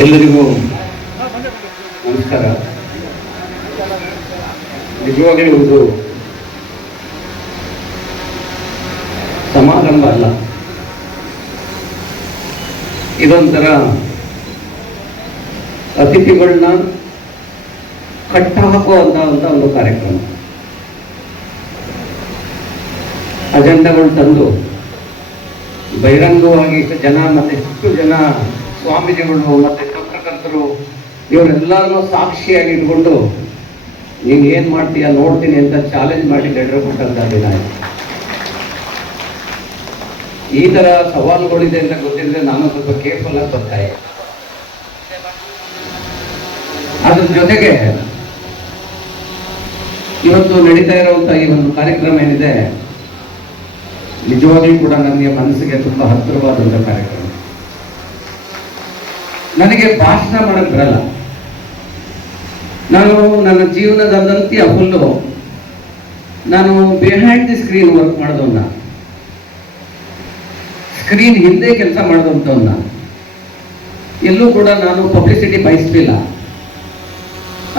ಎಲ್ಲರಿಗೂ ನಮಸ್ಕಾರ. ನಿಜವಾಗಲೂ ಇದು ಸಮಾರಂಭ ಅಲ್ಲ, ಇದೊಂಥರ ಅತಿಥಿಗಳನ್ನ ಕಟ್ಟ ಹಾಕುವಂತ ಒಂದು ಕಾರ್ಯಕ್ರಮ. ಅಜೆಂಡಾಗಳು ತಂದು ಬಹಿರಂಗವಾಗಿ ಜನ ಮತ್ತೆ ಎಷ್ಟು ಜನ ಸ್ವಾಮೀಜಿಗಳು ಮತ್ತೆ ಪತ್ರಕರ್ತರು ಇವರೆಲ್ಲರನ್ನೂ ಸಾಕ್ಷಿಯಾಗಿ ಇಟ್ಕೊಂಡು ನೀನು ಏನು ಮಾಡ್ತೀಯ ನೋಡ್ತೀನಿ ಅಂತ ಚಾಲೆಂಜ್ ಮಾಡಿ ಲೆಟರ್ ಕೊಟ್ಟಂತ ದಿನ. ಈ ತರ ಸವಾಲುಗಳಿದೆ ಅಂತ ಗೊತ್ತಿದ್ರೆ ನಾನು ಸ್ವಲ್ಪ ಕೇರ್ಫುಲ್ ಆಗಿ ಬರ್ತಾಯಿ. ಅದ್ರ ಜೊತೆಗೆ ಇವತ್ತು ನಡೀತಾ ಇರುವಂತ ಈ ಒಂದು ಕಾರ್ಯಕ್ರಮ ಏನಿದೆ, ನಿಜವಾಗ್ಲೂ ಕೂಡ ನನಗೆ ಮನಸ್ಸಿಗೆ ತುಂಬಾ ಹತ್ತಿರವಾದಂಥ ಕಾರ್ಯಕ್ರಮ. ನನಗೆ ಭಾಷಣ ಮಾಡಕ್ ಬರಲ್ಲ. ನಾನು ನನ್ನ ಜೀವನದ ಅಂತ್ಯ ಫುಲ್ಲು ನಾನು ಬಿಹೈಂಡ್ ದಿ ಸ್ಕ್ರೀನ್ ವರ್ಕ್ ಮಾಡಿದವನ್ನ, ಸ್ಕ್ರೀನ್ ಹಿಂದೆ ಕೆಲಸ ಮಾಡಿದಂಥವನ್ನ. ಎಲ್ಲೂ ಕೂಡ ನಾನು ಪಬ್ಲಿಸಿಟಿ ಬಯಸಲಿಲ್ಲ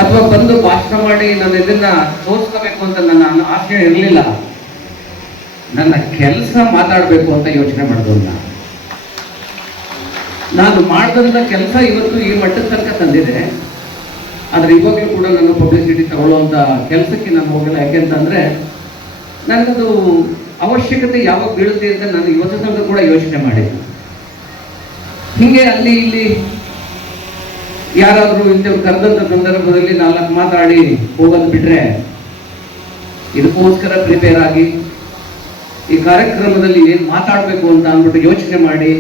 ಅಥವಾ ಬಂದು ಭಾಷಣ ಮಾಡಿ ನಾನು ಇದನ್ನ ತೋರಿಸ್ಕೋಬೇಕು ಅಂತ ನನ್ನ ಆಸೆ ಇರಲಿಲ್ಲ. ನನ್ನ ಕೆಲಸ ಮಾತಾಡಬೇಕು ಅಂತ ಯೋಚನೆ ಮಾಡಿದವನ್ನ. ನಾನು ಮಾಡಿದಂಥ ಕೆಲಸ ಇವತ್ತು ಈ ಮಟ್ಟದ ತನಕ ತಂದಿದೆ. ಆದರೆ ಇವಾಗಲೂ ಕೂಡ ನನ್ನ ಪಬ್ಲಿಸಿಟಿ ತಗೊಳ್ಳುವಂಥ ಕೆಲಸಕ್ಕೆ ನಾನು ಹೋಗಿಲ್ಲ. ಯಾಕೆಂತಂದರೆ ನನಗದು ಅವಶ್ಯಕತೆ ಯಾವಾಗ ಬೀಳುತ್ತೆ ಅಂತ ನಾನು ಇವತ್ತು ತನಕ ಕೂಡ ಯೋಚನೆ ಮಾಡಿ, ಹೀಗೆ ಅಲ್ಲಿ ಇಲ್ಲಿ ಯಾರಾದರೂ ಇಂಥವ್ರು ಕರೆದಂಥ ಸಂದರ್ಭದಲ್ಲಿ ನಾಲ್ಕು ಮಾತಾಡಿ ಹೋಗೋದು ಬಿಟ್ರೆ, ಇದಕ್ಕೋಸ್ಕರ ಪ್ರಿಪೇರ್ ಆಗಿ ಈ ಕಾರ್ಯಕ್ರಮದಲ್ಲಿ ಏನು ಮಾತಾಡಬೇಕು ಅಂತ ಅಂದ್ಬಿಟ್ಟು ಯೋಚನೆ ಮಾಡಿ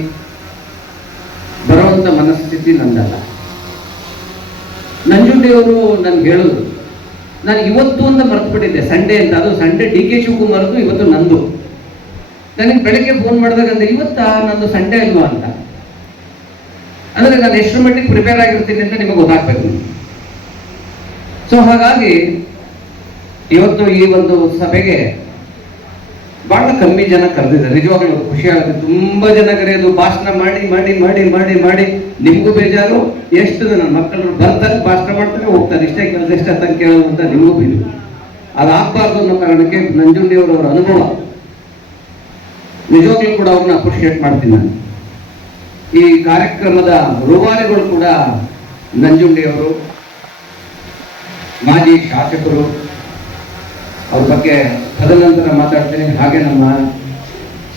ಬರುವಂಥ ಮನಸ್ಥಿತಿ ನಂದಲ್ಲ. ನಂಜುಂಡಿಯವರು ನನ್ಗೆ ಹೇಳಿದ್ರು, ನಾನು ಇವತ್ತು ಅಂತ ಮರೆತುಬಿಟ್ಟಿದ್ದೆ ಸಂಡೇ ಅಂತ. ಅದು ಸಂಡೇ ಡಿ ಕೆ ಶಿವಕುಮಾರ್ದು, ಇವತ್ತು ನಂದು. ನನಗೆ ಬೆಳಗ್ಗೆ ಫೋನ್ ಮಾಡಿದಾಗ ಅಂದ್ರೆ ಇವತ್ತಾ ನಂದು ಸಂಡೇ ಅಲ್ವಾ ಅಂತ. ಅಂದರೆ ನಾನು ಎಷ್ಟು ಮಟ್ಟಿಗೆ ಪ್ರಿಪೇರ್ ಆಗಿರ್ತೀನಿ ಅಂತ ನಿಮಗೆ ಗೊತ್ತಾಗಬೇಕು. ಸೊ ಹಾಗಾಗಿ ಇವತ್ತು ಈ ಒಂದು ಸಭೆಗೆ ಬಹಳ ಕಮ್ಮಿ ಜನ ಕರೆದಿದ್ದಾರೆ. ನಿಜವಾಗ್ಲೂ ಖುಷಿ ಆಗುತ್ತೆ. ತುಂಬಾ ಜನ ಕರೆಯೋದು, ಭಾಷಣ ಮಾಡಿ ಮಾಡಿ ಮಾಡಿ ಮಾಡಿ ಮಾಡಿ ನಿಮಗೂ ಬೇಜಾರು. ಎಷ್ಟು ನನ್ನ ಮಕ್ಕಳು ಬರ್ತಾರೆ, ಭಾಷಣ ಮಾಡ್ತಾರೆ, ಹೋಗ್ತಾರೆ, ಇಷ್ಟೇ ಕೆಲಸ ಇಷ್ಟ ಅಂತ ಕೇಳೋದು ಅಂತ ನಿಮಗೂ ಬೇಜಾರು. ಅದಾಗಬಾರ್ದು ಅನ್ನೋ ಕಾರಣಕ್ಕೆ ನಂಜುಂಡಿಯವರವರ ಅನುಭವ ನಿಜವಾಗ್ಲೂ ಕೂಡ ಅವ್ರನ್ನ ಅಪ್ರಿಷಿಯೇಟ್ ಮಾಡ್ತೀನಿ ನಾನು. ಈ ಕಾರ್ಯಕ್ರಮದ ರೂವಾರಿಗಳು ಕೂಡ ನಂಜುಂಡಿಯವರು, ಮಾಜಿ ಶಾಸಕರು, ಅವ್ರ ಬಗ್ಗೆ ತದನಂತರ ಮಾತಾಡ್ತೀನಿ. ಹಾಗೆ ನಮ್ಮ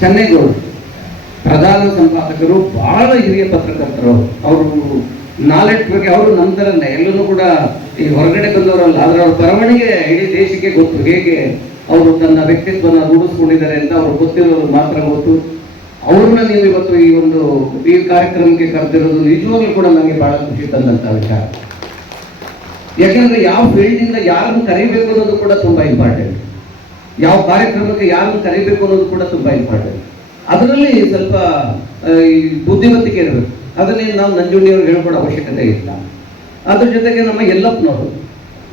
ಚೆನ್ನೈಗೌಡರು ಪ್ರಧಾನ ಸಂಪಾದಕರು, ಬಹಳ ಹಿರಿಯ ಪತ್ರಕರ್ತರು. ಅವರು ನಾಲೆಡ್ಜ್ ಬಗ್ಗೆ ಅವರು ನಂತರನೇ ಎಲ್ಲರೂ ಕೂಡ ಈ ಹೊರಗಡೆ ಬಂದವರಲ್ಲ, ಆದರೆ ಅವ್ರ ಬರವಣಿಗೆ ಇಡೀ ದೇಶಕ್ಕೆ ಗೊತ್ತು. ಹೇಗೆ ಅವರು ತನ್ನ ವ್ಯಕ್ತಿತ್ವನ ರೂಢಿಸ್ಕೊಂಡಿದ್ದಾರೆ ಅಂತ ಅವ್ರು ಗೊತ್ತಿರೋರು ಮಾತ್ರ ಗೊತ್ತು. ಅವ್ರನ್ನ ನೀವು ಇವತ್ತು ಈ ಕಾರ್ಯಕ್ರಮಕ್ಕೆ ಕರೆದಿರೋದು ನಿಜವಾಗ್ಲೂ ಕೂಡ ನನಗೆ ಬಹಳ ಖುಷಿ ತಂದಂತ ವಿಚಾರ. ಯಾಕೆಂದ್ರೆ ಯಾವ ಫೀಲ್ಡಿಂದ ಯಾರನ್ನು ಕರಿಬೇಕು ಅನ್ನೋದು ಕೂಡ ತುಂಬಾ ಇಂಪಾರ್ಟೆಂಟ್. ಯಾವ ಕಾರ್ಯಕ್ರಮಕ್ಕೆ ಯಾರನ್ನು ಕರಿಬೇಕು ಅನ್ನೋದು ಕೂಡ ತುಂಬಾ ಇಂಪಾರ್ಟೆಂಟ್. ಅದರಲ್ಲಿ ಸ್ವಲ್ಪ ಬುದ್ಧಿವಂತಿಕೆ ಇರಬೇಕು. ಅದನ್ನೇ ನಾವು ನಂಜುಂಡಿಯವ್ರಿಗೆ ಹೇಳ್ಕೊಡೋ ಅವಶ್ಯಕತೆ ಇಲ್ಲ. ಅದ್ರ ಜೊತೆಗೆ ನಮ್ಮ ಯಲ್ಲಪ್ಪನವರು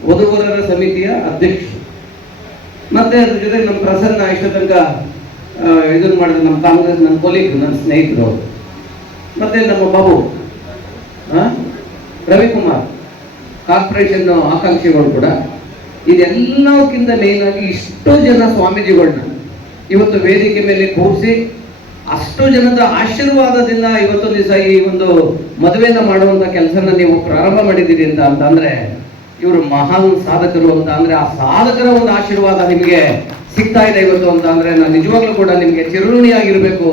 ವಧುವರರ ಸಮಿತಿಯ ಅಧ್ಯಕ್ಷರು, ಮತ್ತೆ ಅದ್ರ ಜೊತೆಗೆ ನಮ್ಮ ಪ್ರಸನ್ನ ಇಷ್ಟ ತನಕ ಇದನ್ನು ಮಾಡಿದ್ರೆ ನಮ್ಮ ಕಾಂಗ್ರೆಸ್, ನನ್ನ ಕೊಲೀಗ್, ನನ್ನ ಸ್ನೇಹಿತರು, ಮತ್ತೆ ನಮ್ಮ ಬಾಬು ರವಿಕುಮಾರ್ ಕಾರ್ಪೊರೇಷನ್ ಆಕಾಂಕ್ಷಿಗಳು ಕೂಡ. ಇದೆಲ್ಲಕ್ಕಿಂತ ಮೇನ್ ಆಗಿ ಇಷ್ಟು ಜನ ಸ್ವಾಮೀಜಿಗಳನ್ನ ಇವತ್ತು ವೇದಿಕೆ ಮೇಲೆ ಕೂರಿಸಿ ಅಷ್ಟು ಜನದ ಆಶೀರ್ವಾದದಿಂದ ಇವತ್ತು ದಿವಸ ಈ ಒಂದು ಮದುವೆನ ಮಾಡುವಂತ ಕೆಲಸನ ನೀವು ಪ್ರಾರಂಭ ಮಾಡಿದ್ದೀರಿ ಅಂತಂದ್ರೆ ಇವರು ಮಹಾನ್ ಸಾಧಕರು ಅಂತ ಅಂದ್ರೆ, ಆ ಸಾಧಕರ ಒಂದು ಆಶೀರ್ವಾದ ನಿಮಗೆ ಸಿಗ್ತಾ ಇದೆ ಇವತ್ತು ಅಂತ ಅಂದ್ರೆ ನಾನು ನಿಜವಾಗ್ಲೂ ಕೂಡ ನಿಮಗೆ ಚಿರಋಣಿಯಾಗಿರ್ಬೇಕು.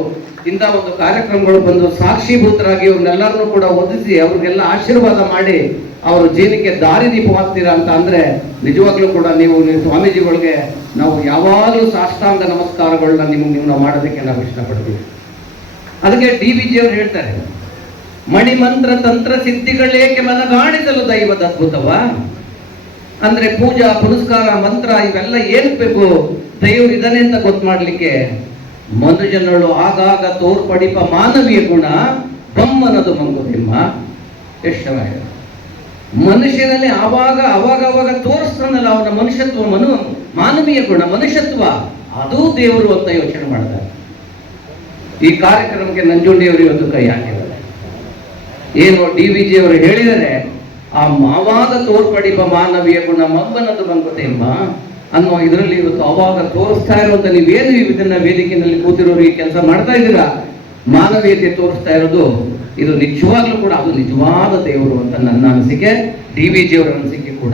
ಇಂಥ ಒಂದು ಕಾರ್ಯಕ್ರಮಗಳು ಬಂದು ಸಾಕ್ಷೀಭೂತರಾಗಿ ಇವ್ರನ್ನೆಲ್ಲರನ್ನೂ ಕೂಡ ಒದಿಸಿ ಅವ್ರಿಗೆಲ್ಲ ಆಶೀರ್ವಾದ ಮಾಡಿ ಅವರ ಜೀವನಕ್ಕೆ ದಾರಿದೀಪವಾಗ್ತೀರಾ ಅಂತ ಅಂದ್ರೆ ನಿಜವಾಗ್ಲೂ ಕೂಡ ನೀವು ಸ್ವಾಮೀಜಿಗಳಿಗೆ ನಾವು ಯಾವಾಗಲೂ ಸಾಷ್ಟಾಂಗ ನಮಸ್ಕಾರಗಳನ್ನ ನಿಮ್ಮನ್ನ ಮಾಡೋದಕ್ಕೆ ನಾವು ಇಷ್ಟಪಡ್ತೀವಿ. ಅದಕ್ಕೆ DVG ಅವರು ಹೇಳ್ತಾರೆ, ಮಣಿಮಂತ್ರ ತಂತ್ರ ಸಿದ್ಧಿಗಳೇಕೆ ಮನಗಾಣಿಸಲು ದೈವದ ಅದ್ಭುತವ. ಅಂದ್ರೆ ಪೂಜಾ ಪುನಸ್ಕಾರ ಮಂತ್ರ ಇವೆಲ್ಲ ಏನ್ ಬೇಕು, ದೈವರು ಇದನ್ನೇ ಅಂತ ಗೊತ್ತು ಮಾಡ್ಲಿಕ್ಕೆ. ಮನುಜನಳು ಆಗಾಗ ತೋರ್ಪಡಿಪ ಮಾನವೀಯ ಗುಣ ಬಮ್ಮನದು ಮಂಗುತಿಮ್ಮ. ಎಷ್ಟು ಮನುಷ್ಯನಲ್ಲಿ ಅವಾಗ ತೋರಿಸ್ತಾನಲ್ಲ ಅವನ ಮನುಷ್ಯತ್ವ, ಮಾನವೀಯ ಗುಣ, ಮನುಷ್ಯತ್ವ, ಅದು ದೇವರು ಅಂತ ಯೋಚನೆ ಮಾಡ್ತಾರೆ. ಈ ಕಾರ್ಯಕ್ರಮಕ್ಕೆ ನಂಜುಂಡಿಯವರು ಇವತ್ತು ಕೈ ಹಾಕಿದ್ದಾರೆ. ಏನು DVG ಅವರು ಹೇಳಿದರೆ, ಆ ಮಾವಾದ ತೋರ್ಪಡಿಪ ಮಾನವೀಯ ಗುಣ ಮಬ್ಬನದು ಬಂಗುತ್ತೆಂಬ ಅನ್ನೋ ಇದರಲ್ಲಿ ಇವತ್ತು ಅವಾಗ ತೋರಿಸ್ತಾ ಇರುವಂತ ನೀವೇನು ಇದನ್ನ ವೇದಿಕೆಯಲ್ಲಿ ಕೂತಿರೋರು ಈ ಕೆಲಸ ಮಾಡ್ತಾ ಇದ್ದೀರಾ, ಮಾನವೀಯತೆ ತೋರಿಸ್ತಾ ಇರೋದು ಇದು ನಿಜವಾಗ್ಲೂ ಕೂಡ ಅದು ನಿಜವಾದ ದೇವರು ಅಂತ ನನ್ನ ಅನಿಸಿಕೆ, DVG ಅವರ ಅನಿಸಿಕೆ ಕೂಡ.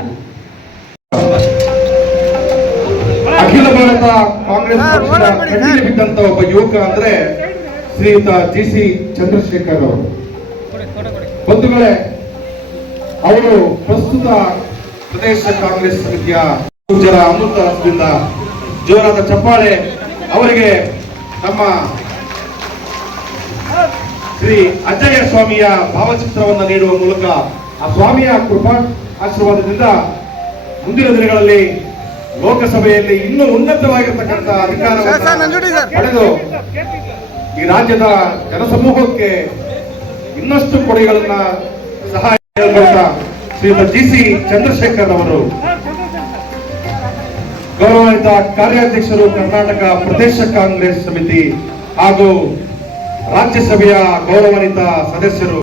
ಅಖಿಲ ಭಾರತ ಕಾಂಗ್ರೆಸ್ ಪಕ್ಷದ ಕಣ್ಣಿಗೆ ಬಿದ್ದಂತ ಒಬ್ಬ ಯುವಕ ಅಂದ್ರೆ ಶ್ರೀಯುತ GC ಚಂದ್ರಶೇಖರ್ ಅವರು. ಬಂಧುಗಳೇ, ಅವರು ಪ್ರಸ್ತುತ ಪ್ರದೇಶ ಕಾಂಗ್ರೆಸ್ ಸಮಿತಿಯ ಪೂಜ್ಯರ ಅಮೃತ ಹಸ್ತದಿಂದ ಜೋರಾದ ಚಪ್ಪಾಳೆ ಅವರಿಗೆ ನಮ್ಮ ಶ್ರೀ ಅಜ್ಜಯ್ಯ ಸ್ವಾಮಿಯ ಭಾವಚಿತ್ರವನ್ನು ನೀಡುವ ಮೂಲಕ ಆ ಸ್ವಾಮಿಯ ಕೃಪಾ ಆಶೀರ್ವಾದದಿಂದ ಮುಂದಿನ ದಿನಗಳಲ್ಲಿ ಲೋಕಸಭೆಯಲ್ಲಿ ಇನ್ನೂ ಉನ್ನತವಾಗಿರ್ತಕ್ಕಂಥ ಅಧಿಕಾರವನ್ನು ಪಡೆದು ಈ ರಾಜ್ಯದ ಜನಸಮೂಹಕ್ಕೆ ಇನ್ನಷ್ಟು ಕೊಡುಗೆಗಳನ್ನ ಸಹಾಯ ಶ್ರೀಯುತ GC ಚಂದ್ರಶೇಖರ್ ಅವರು, ಗೌರವಾನ್ವಿತ ಕಾರ್ಯಾಧ್ಯಕ್ಷರು ಕರ್ನಾಟಕ ಪ್ರದೇಶ ಕಾಂಗ್ರೆಸ್ ಸಮಿತಿ ಹಾಗೂ ರಾಜ್ಯಸಭೆಯ ಗೌರವಾನ್ವಿತ ಸದಸ್ಯರು.